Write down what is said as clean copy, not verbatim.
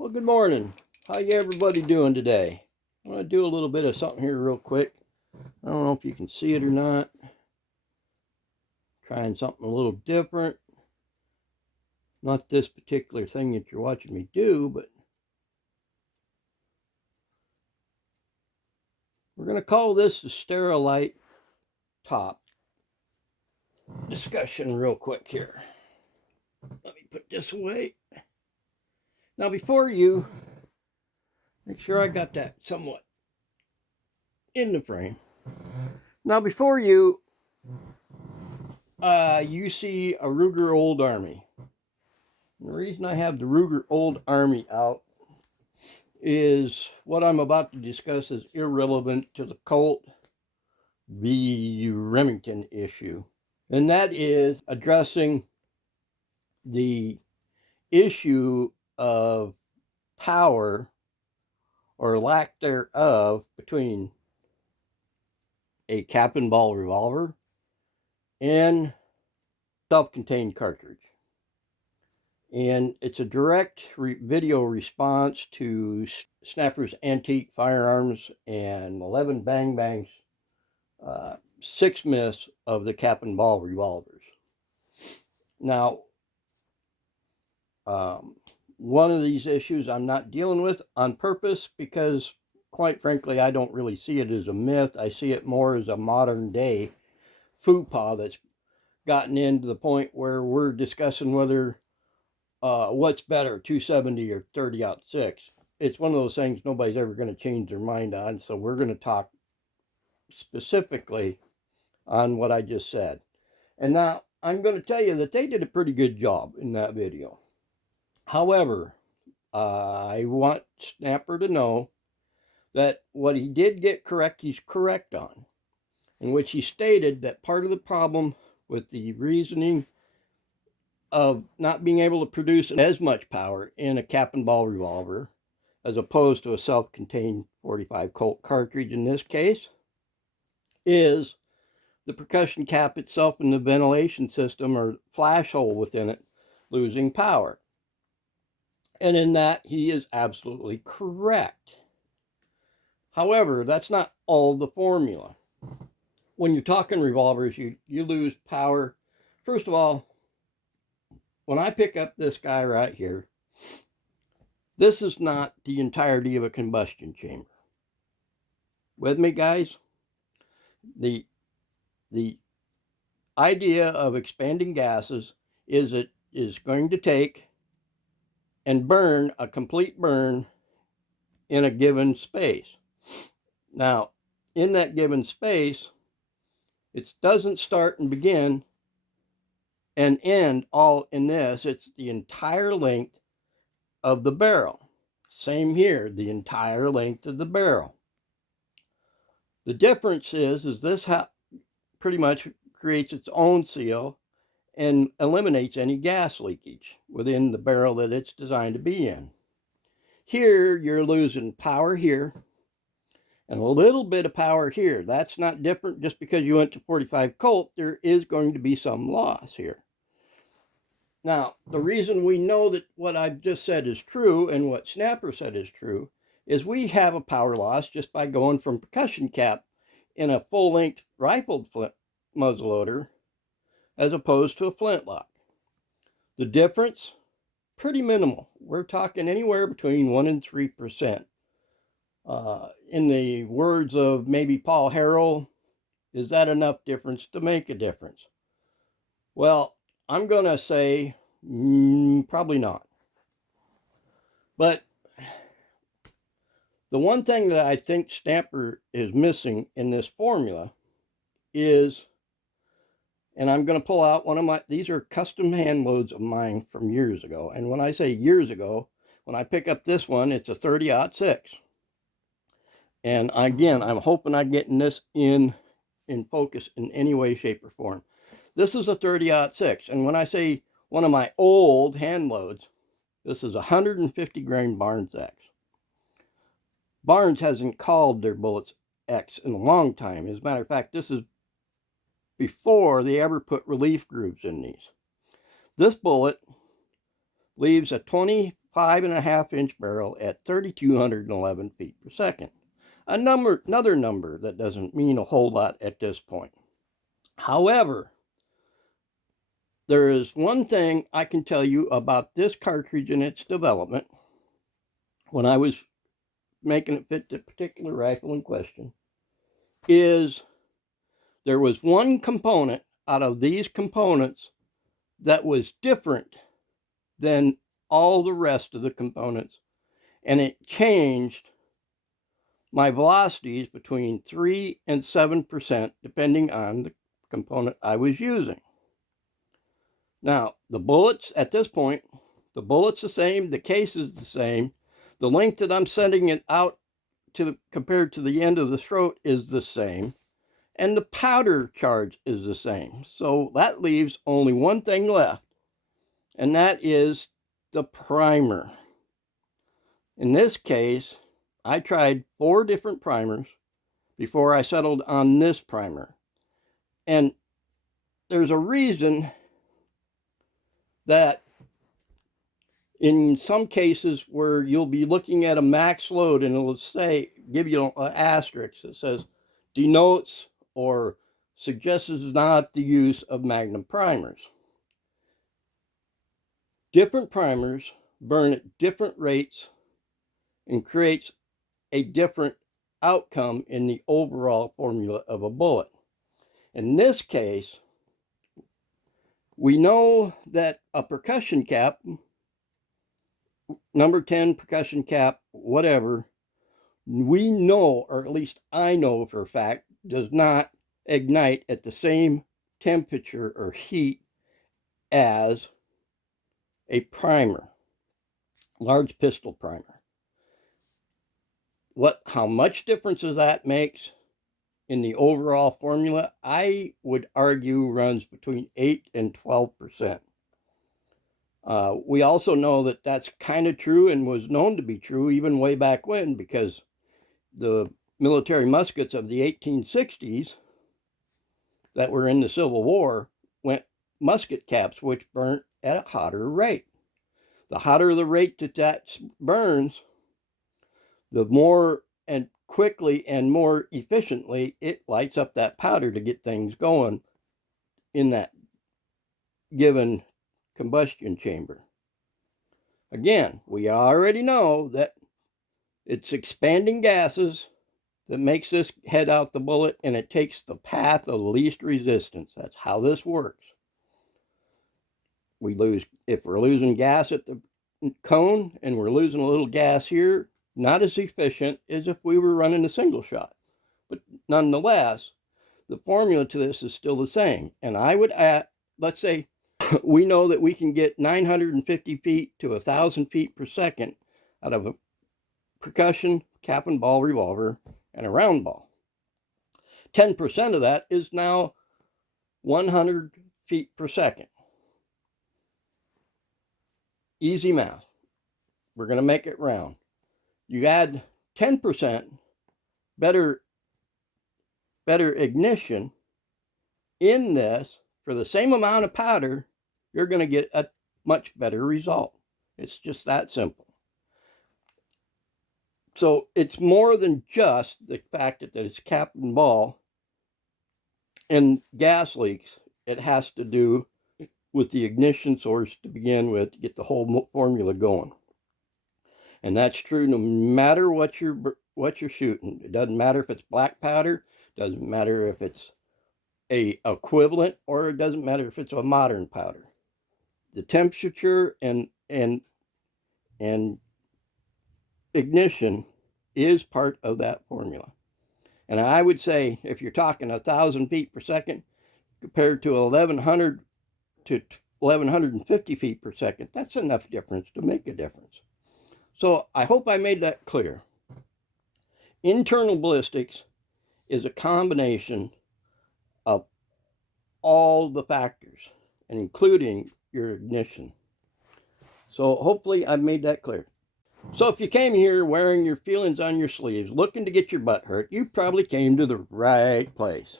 Well, good morning. How you everybody doing today? I want to do a little bit of something here real quick. I don't know if you can see it or not. Trying something a little different. Not this particular thing that you're watching me do, but we're going to call this the Sterilite top discussion real quick here. Let me put this away. Now before you, make sure I got that somewhat in the frame. Now before you, you see a Ruger Old Army. And the reason I have the Ruger Old Army out is what I'm about to discuss is irrelevant to the Colt v. Remington issue. And that is addressing the issue of power or lack thereof between a cap and ball revolver and self-contained cartridge. And it's a direct video response to Snapper's Antique Firearms and 11 Bang Bangs 6 miss of the cap and ball revolvers. Now, one of these issues I'm not dealing with on purpose because, quite frankly, I don't really see it as a myth. I see it more as a modern day faux-pas that's gotten into the point where we're discussing whether what's better, 270 or 30-06. It's one of those things nobody's ever going to change their mind on, so we're going to talk specifically on what I just said. And now I'm going to tell you that they did a pretty good job in that video. However, I want Snapper to know that what he did get correct, he's correct on, in which he stated that part of the problem with the reasoning of not being able to produce as much power in a cap and ball revolver as opposed to a self-contained 45 Colt cartridge in this case is the percussion cap itself and the ventilation system or flash hole within it losing power. And in that, he is absolutely correct. However, that's not all the formula. When you're talking revolvers, you lose power. First of all, when I pick up this guy right here, this is not the entirety of a combustion chamber. With me, guys? The idea of expanding gases is it is going to take and burn a complete burn in a given space. Now, in that given space, it doesn't start and begin and end all in this. It's the entire length of the barrel. Same here, the entire length of the barrel. The difference is this pretty much creates its own seal and eliminates any gas leakage within the barrel that it's designed to be in. Here, you're losing power here and a little bit of power here. That's not different just because you went to 45 Colt. There is going to be some loss here. Now, the reason we know that what I've just said is true and what Snapper said is true is we have a power loss just by going from percussion cap in a full-length rifled muzzleloader as opposed to a flintlock. The difference, pretty minimal. We're talking anywhere between 1 and 3%. In the words of maybe Paul Harrell, is that enough difference to make a difference? Well, I'm going to say probably not. But the one thing that I think Snapper is missing in this formula is, and I'm going to pull out one of these are custom hand loads of mine from years ago. And when I say years ago, when I pick up this one, it's a 30-06. And again, I'm hoping I'm getting this in focus in any way, shape, or form. This is a 30-06. And when I say one of my old hand loads, this is a 150 grain Barnes X. Barnes hasn't called their bullets X in a long time. As a matter of fact, this is before they ever put relief grooves in these. This bullet leaves a 20 5.5-inch barrel at 3,211 feet per second. Another number that doesn't mean a whole lot at this point. However, there is one thing I can tell you about this cartridge and its development when I was making it fit the particular rifle in question, is there was one component out of these components that was different than all the rest of the components, and it changed my velocities between 3 and 7% depending on the component I was using. Now, the bullets at this point, the bullet's the same, the case is the same, the length that I'm sending it out to compared to the end of the throat is the same, and the powder charge is the same. So that leaves only one thing left, and that is the primer. In this case, I tried 4 different primers before I settled on this primer. And there's a reason that in some cases where you'll be looking at a max load and it'll say, give you an asterisk that says denotes or suggests not the use of Magnum primers. Different primers burn at different rates and creates a different outcome in the overall formula of a bullet. In this case, we know that a percussion cap, number 10 percussion cap, whatever, we know, or at least I know for a fact, does not ignite at the same temperature or heat as a primer, large pistol primer. How much difference that makes in the overall formula, I would argue runs between 8 and 12%. We also know that that's kind of true and was known to be true even way back when, because the military muskets of the 1860s that were in the Civil War went musket caps, which burnt at a hotter rate. The hotter the rate that burns, the more and quickly and more efficiently it lights up that powder to get things going in that given combustion chamber. Again, we already know that it's expanding gases that makes this head out the bullet, and it takes the path of least resistance. That's how this works. If we're losing gas at the cone and we're losing a little gas here, not as efficient as if we were running a single shot. But nonetheless, the formula to this is still the same. And I would add, let's say we know that we can get 950 feet to 1,000 feet per second out of a percussion cap and ball revolver and a round ball. 10% of that is now 100 feet per second. Easy math. We're going to make it round. You add 10% better ignition in this for the same amount of powder, you're going to get a much better result. It's just that simple. So it's more than just the fact that it's cap and ball and gas leaks. It has to do with the ignition source to begin with to get the whole formula going. And that's true no matter what you're shooting. It doesn't matter if it's black powder, doesn't matter if it's a equivalent, or it doesn't matter if it's a modern powder. The temperature and ignition is part of that formula. And I would say if you're talking 1,000 feet per second compared to 1,100 to 1,150 feet per second, that's enough difference to make a difference. So I hope I made that clear. Internal ballistics is a combination of all the factors, including your ignition. So hopefully I've made that clear. So if you came here wearing your feelings on your sleeves, looking to get your butt hurt, you probably came to the right place.